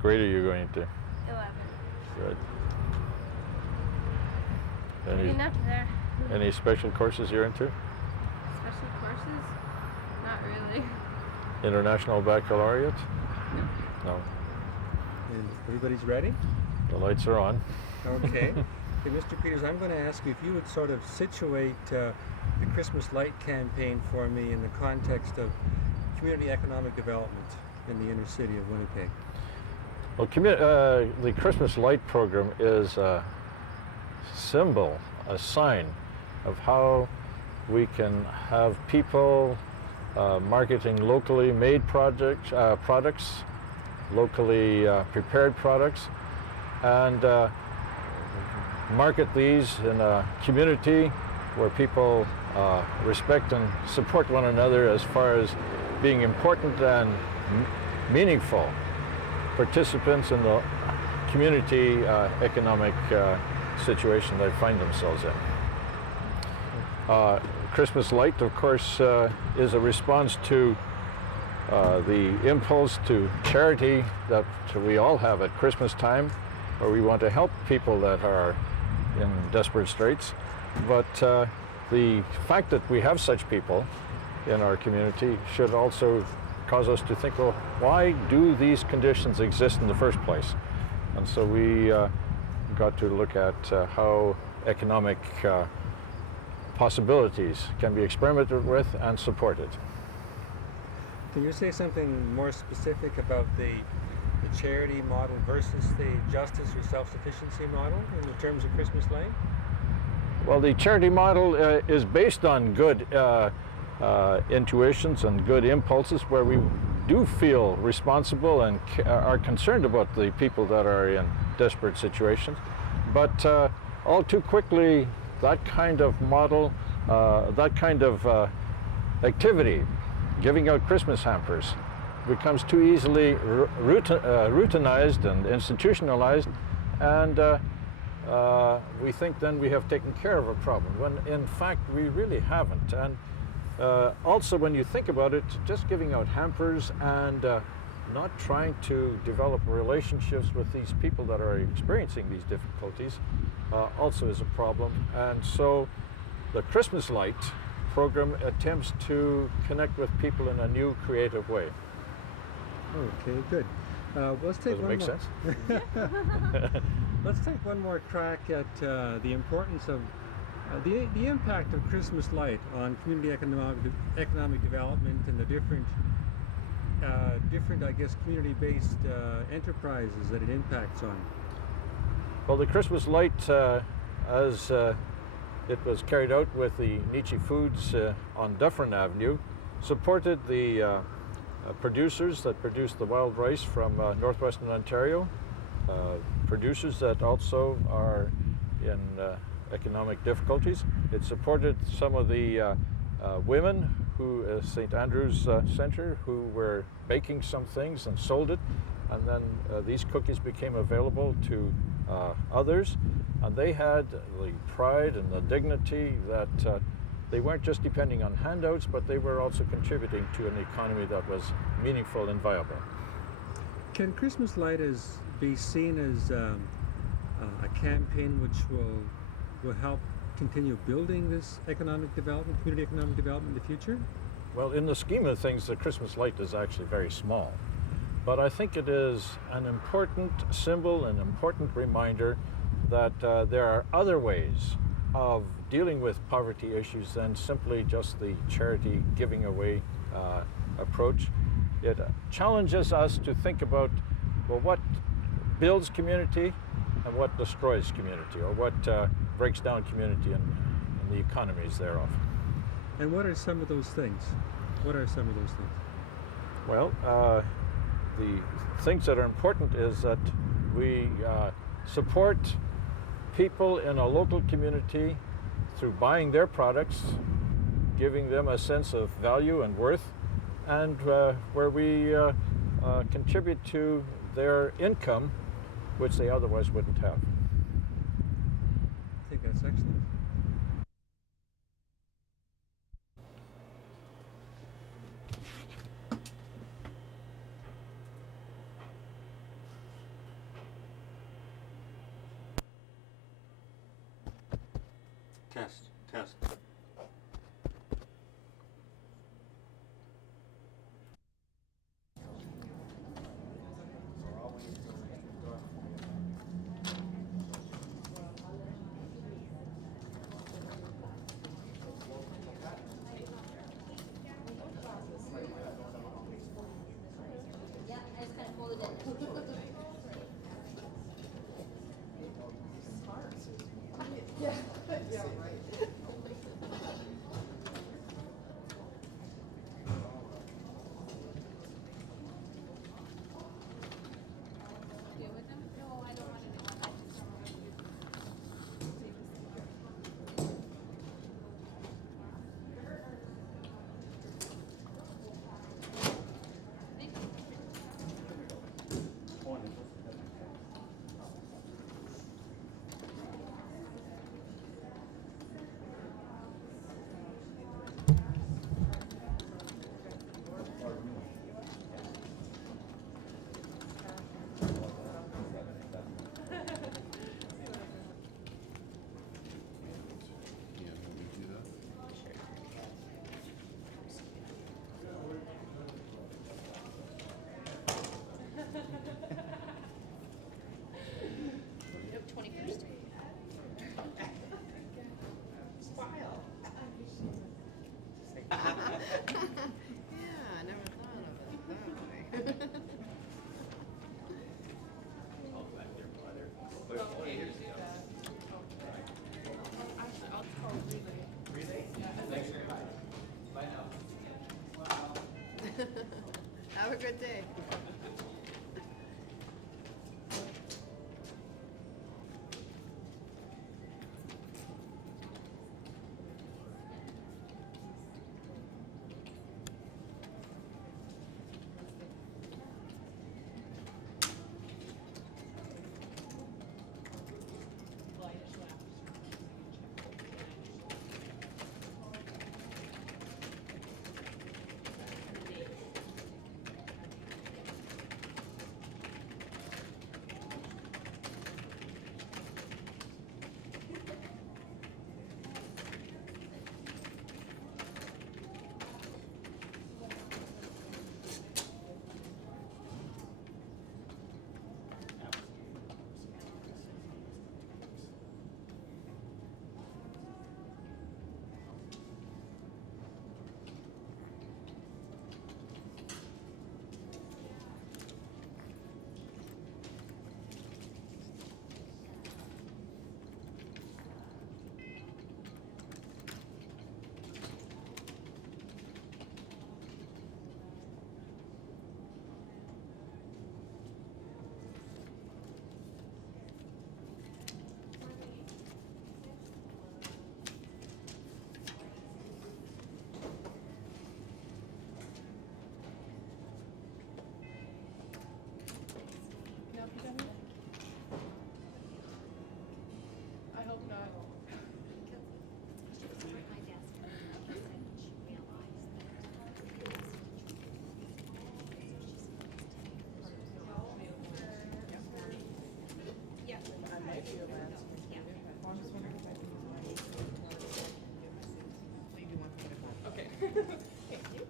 grade are you going to? 11. Good. Getting up there. Any special courses you're into? Special courses? Not really. International Baccalaureate? No. And everybody's ready? The lights are on. Okay. Hey, Mr. Peters, I'm going to ask you if you would sort of situate the Christmas LITE campaign for me in the context of community economic development in the inner city of Winnipeg. Well, the Christmas LITE program is a symbol, a sign of how we can have people marketing locally made products, locally prepared products, and market these in a community where people respect and support one another as far as being important and meaningful participants in the community economic situation they find themselves in. Christmas LITE, of course, is a response to the impulse to charity that we all have at Christmas time, where we want to help people that are in desperate straits. But the fact that we have such people in our community should also cause us to think, well, why do these conditions exist in the first place? And so we got to look at how economic possibilities can be experimented with and supported. Can you say something more specific about the charity model versus the justice or self-sufficiency model in the terms of Christmas LITE? Well, the charity model is based on good intuitions and good impulses, where we do feel responsible and are concerned about the people that are in desperate situations. But all too quickly, that kind of model, that kind of activity, giving out Christmas hampers, becomes too easily routinized and institutionalized, and we think then we have taken care of a problem, when in fact we really haven't. And also, when you think about it, just giving out hampers and not trying to develop relationships with these people that are experiencing these difficulties also is a problem. And so the Christmas LITE program attempts to connect with people in a new, creative way. Okay, good. Let's take Does it one make more. sense? Let's take one more crack at the importance of the impact of Christmas LITE on community economic development and the different, I guess, community-based enterprises that it impacts on. Well, the Christmas LITE, as it was carried out with the Nietzsche Foods on Dufferin Avenue, supported the producers that produce the wild rice from northwestern Ontario, producers that also are in economic difficulties. It supported some of the women who, St. Andrew's Centre, who were baking some things and sold it, and then these cookies became available to others, and they had the pride and the dignity that they weren't just depending on handouts, but they were also contributing to an economy that was meaningful and viable. Can Christmas LITE be seen as a campaign which will help continue building this economic development, community economic development in the future? Well, in the scheme of things, the Christmas LITE is actually very small. But I think it is an important symbol, an important reminder that there are other ways of dealing with poverty issues than simply just the charity giving away approach. It challenges us to think about, well, what builds community and what destroys community, or what breaks down community and the economies thereof. And what are some of those things? Well, the things that are important is that we support people in a local community through buying their products, giving them a sense of value and worth, and where we contribute to their income, which they otherwise wouldn't have. I think that's excellent. Deal with them? No, I don't want to do one. I just don't want to do. Thank you. Nope, 21st. Yeah, I never thought of it that way. Actually, I'll call relay. Have a good day. No, you don't need it? I hope not. Yeah. I might be able to answer. Well, I'm just wondering if I can use my maybe 125. Okay. Thank you.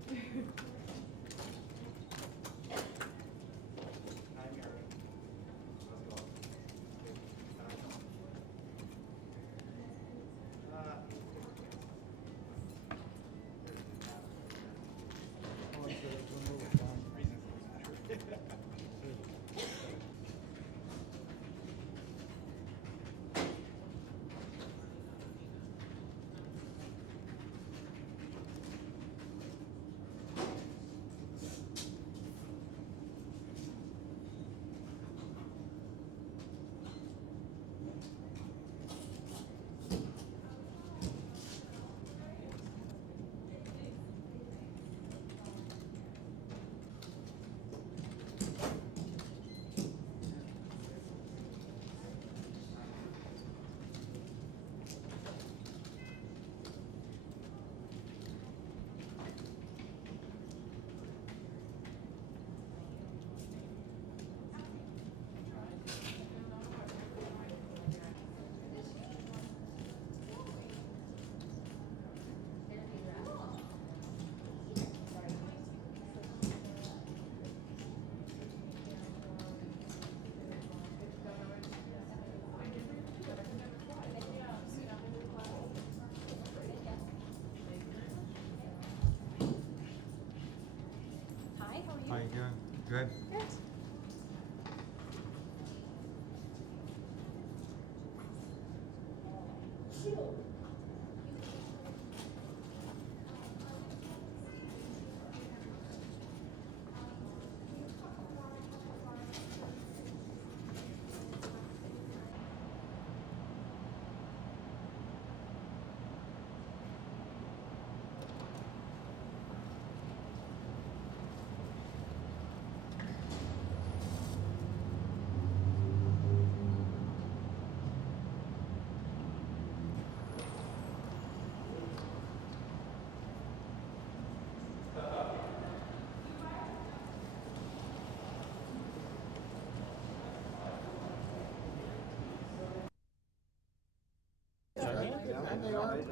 Hi, good. Good.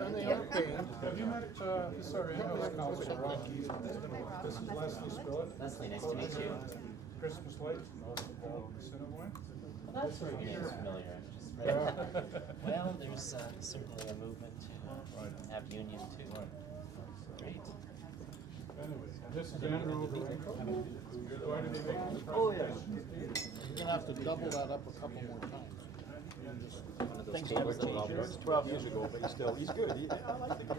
And they are paying. Have you met, sorry, Councilor Rob? This is Leslie Spillet. Leslie, nice to meet you. Christmas LITE, Assiniboine. Well, that's where your name is familiar. I'm just well, there's certainly a movement to have union too. Great. Anyway, this is Andrew. Why did he make this presentation? Oh, yeah. You're gonna have to double that up a couple more times. Things tables that we use. 12 years ago, but he's good. I like the guy.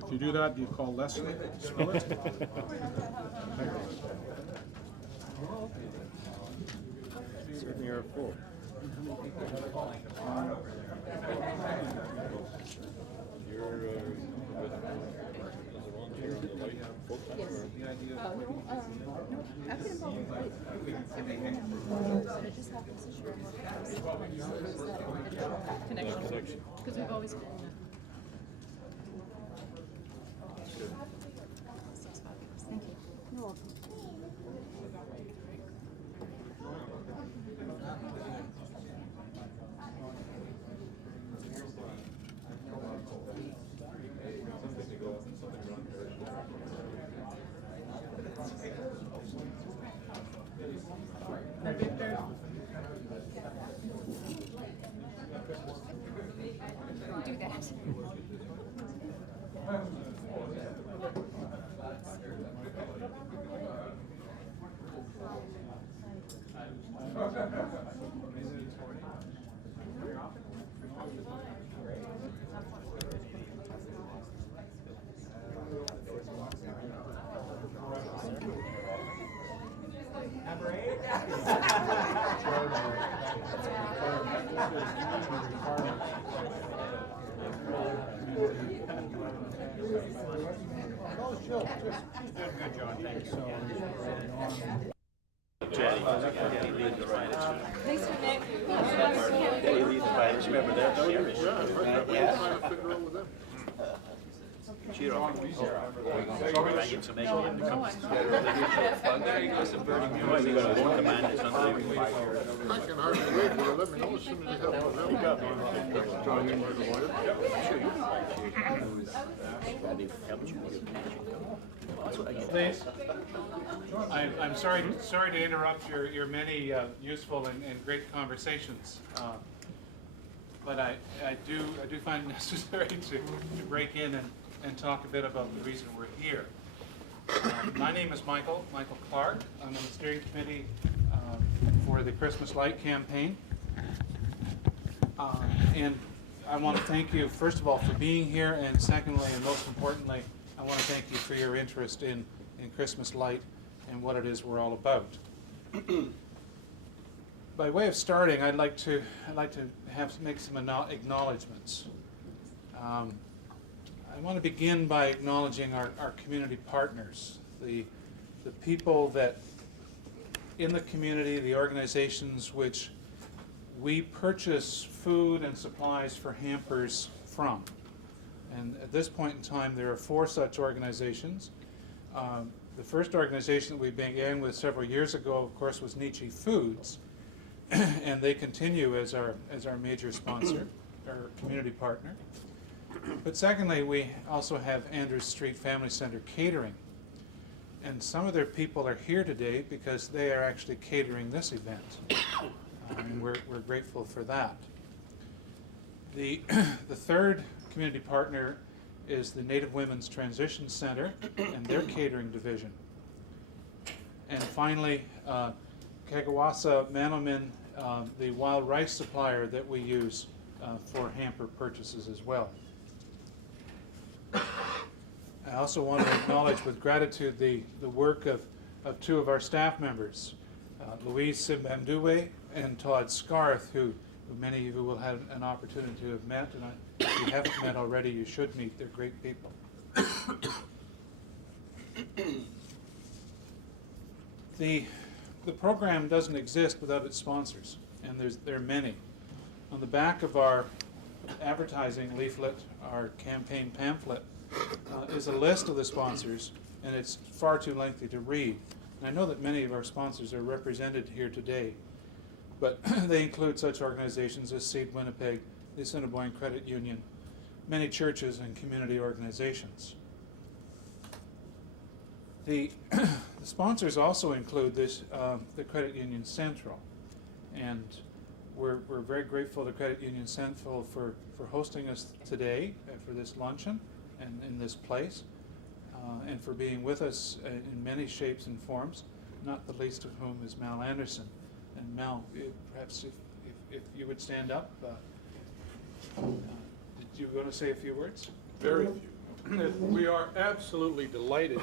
If you do that, do you call Leslie Spillet? Certainly are full. I've been involved with LITE everyone, but it just happens this year. Connection. Because we've always been. Thank you. You're welcome. Don't do that. Thanks for Nick. Remember that? Cheer on. There you go, some burning music. You got a one command that's unbelievable. I can hardly wait, but let me know as soon as you have John, you're the lawyer. Please. I'm sorry to interrupt your many useful and great conversations, but I do find it necessary to break in and talk a bit about the reason we're here. My name is Michael Clark. I'm on the steering committee for the Christmas LITE campaign, and I want to thank you first of all for being here, and secondly and most importantly, I want to thank you for your interest in Christmas LITE and what it is we're all about. By way of starting, I'd like to make some acknowledgments. I want to begin by acknowledging our community partners, the people that in the community, the organizations which we purchase food and supplies for hampers from. And at this point in time, there are 4 such organizations. The first organization that we began with several years ago, of course, was Nietzsche Foods, and they continue as our major sponsor, our community partner. But secondly, we also have Andrews Street Family Center Catering. and some of their people are here today because they are actually catering this event. And we're grateful for that. The third community partner is the Native Women's Transition Center and their catering division. And finally, Kagawasa Manomin, the wild rice supplier that we use for hamper purchases as well. I also want to acknowledge with gratitude the work of two of our staff members, Louise Simbandue and Todd Scarth, who many of you will have an opportunity to have met, and if you haven't met already, you should meet. They're great people. The program doesn't exist without its sponsors, and there are many. On the back of our advertising leaflet, our campaign pamphlet, is a list of the sponsors, and it's far too lengthy to read. And I know that many of our sponsors are represented here today, but they include such organizations as Seed Winnipeg, the Assiniboine Credit Union, many churches and community organizations. The sponsors also include the Credit Union Central, and we're very grateful to Credit Union Central for hosting us today for this luncheon and in this place, and for being with us in many shapes and forms, not the least of whom is Mal Anderson. And Mal, perhaps if you would stand up, did you want to say a few words? Very few. We are absolutely delighted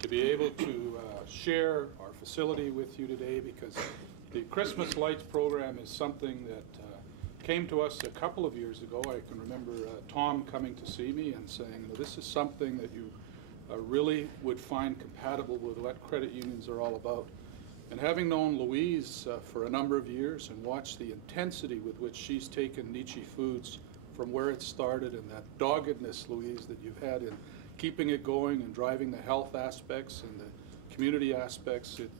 to be able to share our facility with you today, because the Christmas Lights program is something that came to us a couple of years ago. I can remember Tom coming to see me and saying, this is something that you really would find compatible with what credit unions are all about. And having known Louise for a number of years and watched the intensity with which she's taken Nietzsche Foods from where it started, and that doggedness, Louise, that you've had in keeping it going and driving the health aspects and the community aspects, it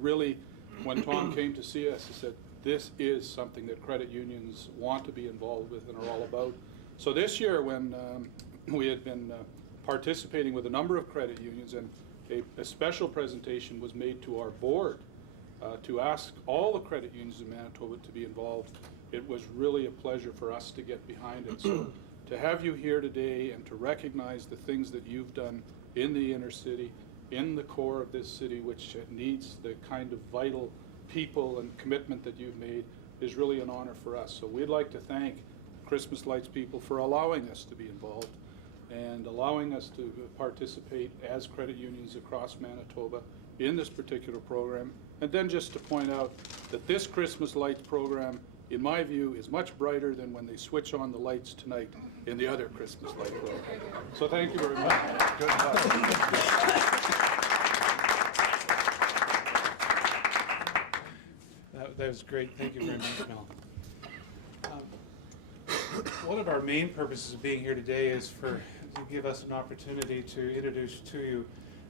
really, when Tom came to see us, he said, this is something that credit unions want to be involved with and are all about. So this year, when we had been participating with a number of credit unions, and a special presentation was made to our board to ask all the credit unions in Manitoba to be involved, it was really a pleasure for us to get behind it. So to have you here today and to recognize the things that you've done in the inner city, in the core of this city, which needs the kind of vital people and commitment that you've made, is really an honor for us. So we'd like to thank Christmas Lights people for allowing us to be involved and allowing us to participate as credit unions across Manitoba in this particular program. And then just to point out that this Christmas Lights program, in my view, is much brighter than when they switch on the lights tonight in the other Christmas light program. So thank you very much. Good luck. That was great. Thank you very much, Mel. One of our main purposes of being here today is to give us an opportunity to introduce to you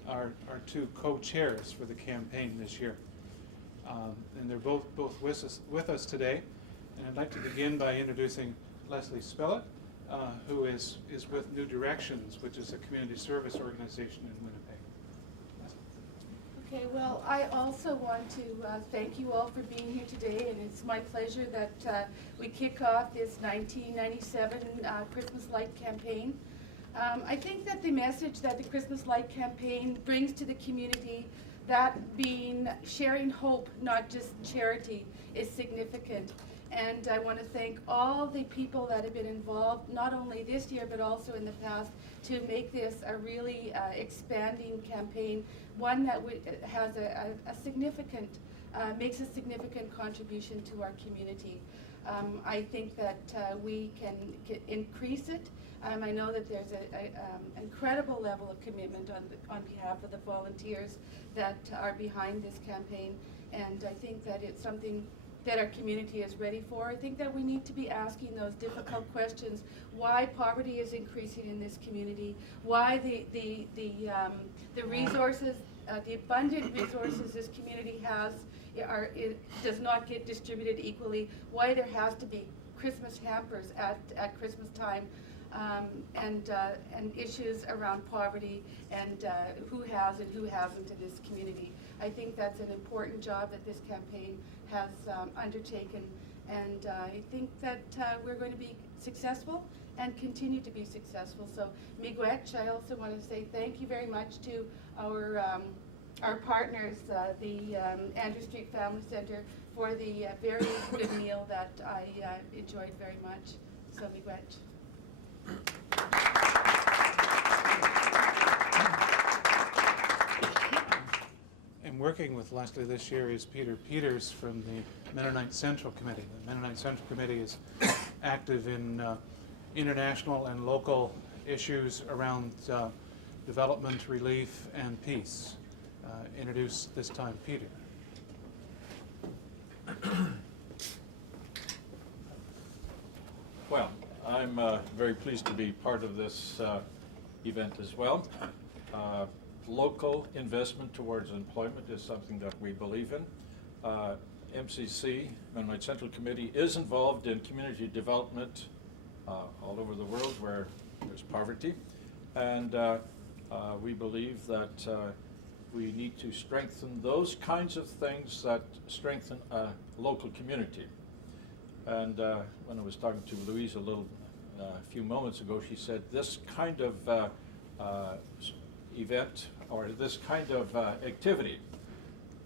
our two co-chairs for the campaign this year. And they're both with us today. And I'd like to begin by introducing Leslie Spillet, who is with New Directions, which is a community service organization in Winnipeg. Okay, well, I also want to thank you all for being here today, and it's my pleasure that we kick off this 1997 Christmas LITE campaign. I think that the message that the Christmas LITE campaign brings to the community, that being sharing hope, not just charity, is significant. And I want to thank all the people that have been involved, not only this year but also in the past, to make this a really expanding campaign, one that has a significant, makes a significant contribution to our community. I think that we can increase it. I know that there's an incredible level of commitment on behalf of the volunteers that are behind this campaign, and I think that it's something that our community is ready for. I think that we need to be asking those difficult questions: why poverty is increasing in this community, why the resources, the abundant resources this community has does not get distributed equally, why there has to be Christmas hampers at Christmas time. and issues around poverty and who has and who hasn't in this community. I think that's an important job that this campaign has undertaken, and I think that we're going to be successful and continue to be successful. So, miigwech, I also want to say thank you very much to our partners, the Andrew Street Family Center, for the very good meal that I enjoyed very much. So, miigwech. And working with Leslie this year is Peter Peters from the Mennonite Central Committee. The Mennonite Central Committee is active in international and local issues around development, relief, and peace. Introduce this time Peter. Well, I'm very pleased to be part of this event as well. Local investment towards employment is something that we believe in. MCC, Mennonite Central Committee, is involved in community development all over the world where there's poverty. And we believe that we need to strengthen those kinds of things that strengthen a local community. And when I was talking to Louise a few moments ago, she said this kind of event or this kind of activity,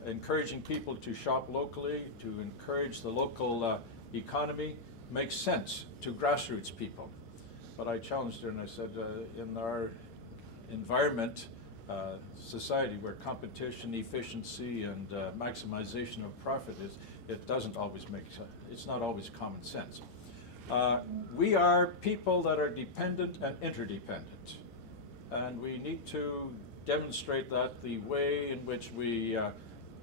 encouraging people to shop locally, to encourage the local economy, makes sense to grassroots people. But I challenged her and I said, in our environment, society where competition, efficiency, and maximization of profit is, it doesn't always make sense. It's not always common sense. We are people that are dependent and interdependent, and we need to demonstrate that the way in which we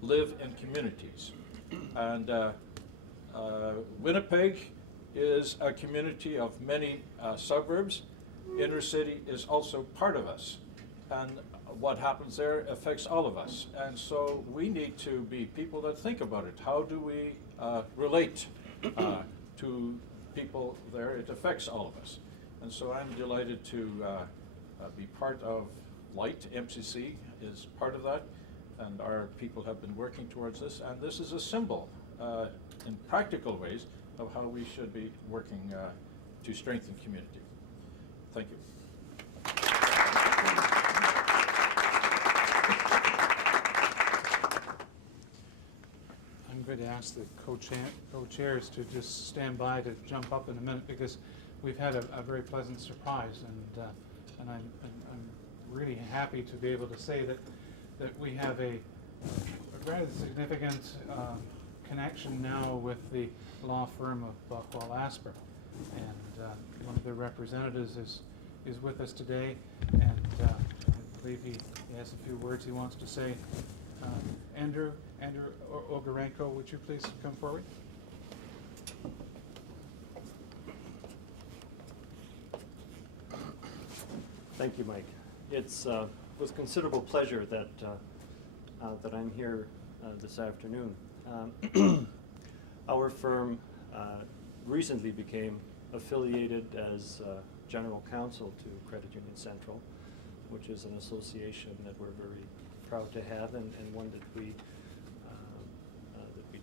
live in communities. And Winnipeg is a community of many suburbs. Inner city is also part of us, and what happens there affects all of us. And so we need to be people that think about it. How do we relate to people there? It affects all of us. And so I'm delighted to be part of LITE. MCC is part of that, and our people have been working towards this. And this is a symbol in practical ways of how we should be working to strengthen community. Thank you. I'm going to ask the co-chairs to just stand by to jump up in a minute, because we've had a very pleasant surprise, and I'm really happy to be able to say that we have a rather significant connection now with the law firm of Buckwell Asper, and one of their representatives is with us today, and I believe he has a few words he wants to say. Andrew Ogarenko, would you please come forward? Thank you, Mike. It's with considerable pleasure that that I'm here this afternoon. Our firm recently became affiliated as general counsel to Credit Union Central, which is an association that we're very proud to have, and one that we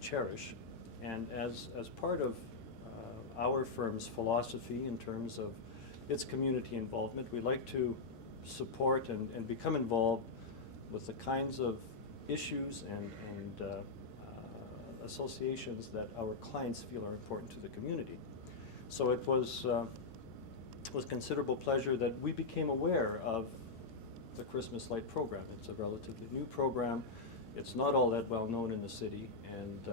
cherish. And as part of our firm's philosophy in terms of its community involvement, we like to support and become involved with the kinds of issues and associations that our clients feel are important to the community. So it was with considerable pleasure that we became aware of the Christmas LITE program. It's a relatively new program. It's not all that well known in the city, and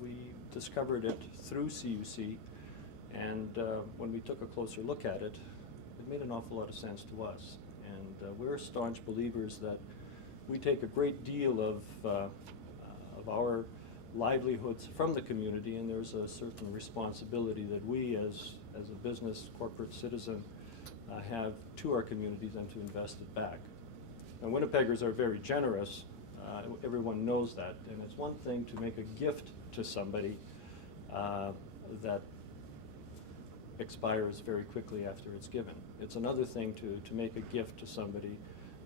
we discovered it through CUC, and when we took a closer look at it, it made an awful lot of sense to us. And we're staunch believers that we take a great deal of our livelihoods from the community, and there's a certain responsibility that we as a business, corporate citizen, have to our communities and to invest it back. And Winnipeggers are very generous. Everyone knows that. And it's one thing to make a gift to somebody that expires very quickly after it's given. It's another thing to make a gift to somebody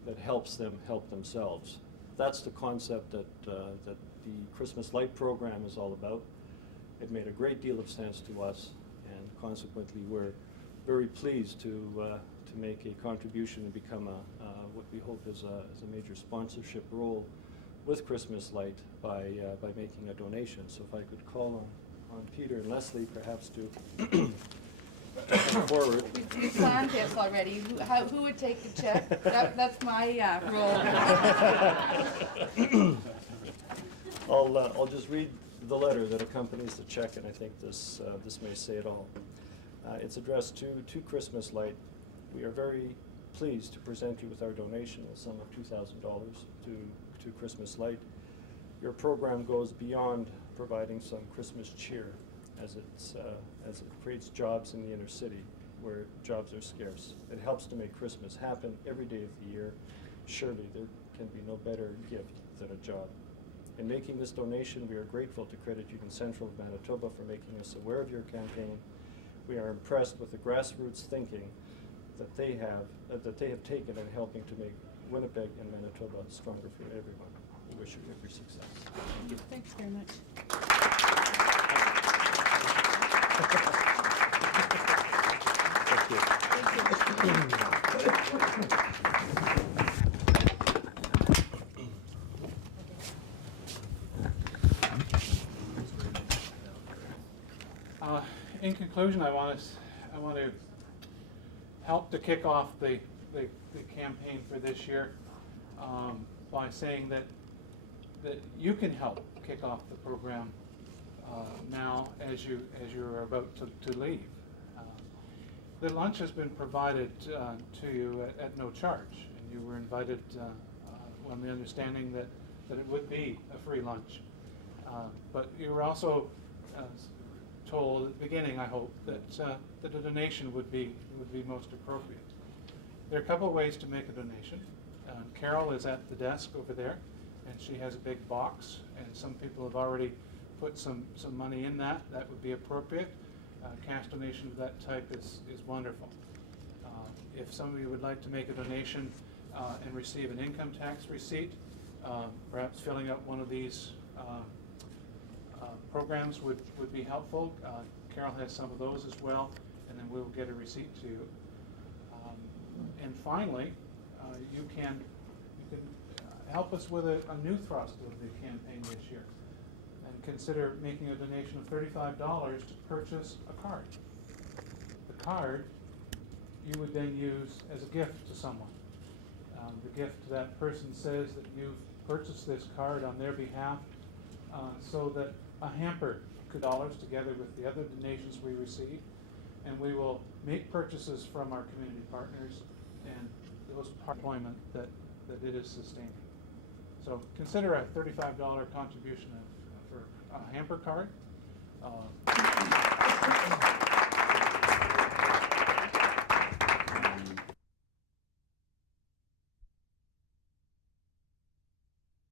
that helps them help themselves. That's the concept that the Christmas LITE program is all about. It made a great deal of sense to us, and consequently we're very pleased to make a contribution and become what we hope is a major sponsorship role with Christmas LITE by making a donation. So if I could call on Peter and Leslie perhaps to come forward. We planned this already. Who would take the check? That's my role. I'll just read the letter that accompanies the check, and I think this may say it all. It's addressed to Christmas LITE. We are very pleased to present you with our donation, a sum of $2,000 to Christmas LITE. Your program goes beyond providing some Christmas cheer, as it creates jobs in the inner city where jobs are scarce. It helps to make Christmas happen every day of the year. Surely there can be no better gift than a job. In making this donation, we are grateful to Credit Union Central of Manitoba for making us aware of your campaign. We are impressed with the grassroots thinking that they have taken in helping to make Winnipeg and Manitoba stronger for everyone. We wish you every success. Thank you. Thanks very much. In conclusion, I want to help to kick off the campaign for this year by saying that you can help kick off the program now as you're about to leave. The lunch has been provided to you at no charge, and you were invited on the understanding that it would be a free lunch. But you were also told at the beginning, I hope, that a donation would be most appropriate. There are a couple of ways to make a donation. Carol is at the desk over there, and she has a big box, and some people have already put some money in that. That would be appropriate. Cash donation of that type is wonderful. If some of you would like to make a donation and receive an income tax receipt, perhaps filling out one of these programs would be helpful. Carol has some of those as well, and then we'll get a receipt to you. And finally, you can help us with a new thrust of the campaign this year, and consider making a donation of $35 to purchase a card. The card you would then use as a gift to someone. The gift to that person says that you've purchased this card on their behalf, so that a hamper could dollars together with the other donations we receive, and we will make purchases from our community partners and those employment that it is sustaining. So consider a $35 contribution for a hamper card.